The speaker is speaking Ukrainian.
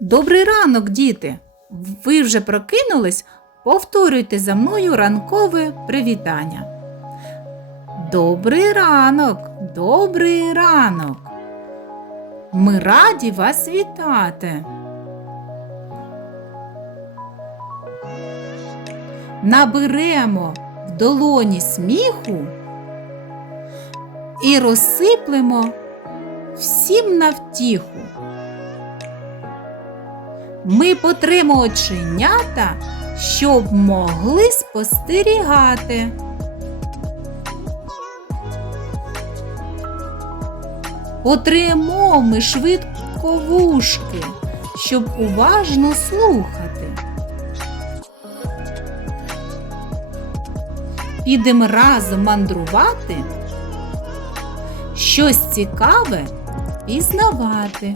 Добрий ранок, діти! Ви вже прокинулись? Повторюйте за мною ранкове привітання. Добрий ранок, добрий ранок. Ми раді вас вітати. Наберемо в долоні сміху і розсиплемо всім на втіху. Ми потримо оченята, щоб могли спостерігати. Потримо ми швидко вушки, щоб уважно слухати. Підемо разом мандрувати, щось цікаве пізнавати.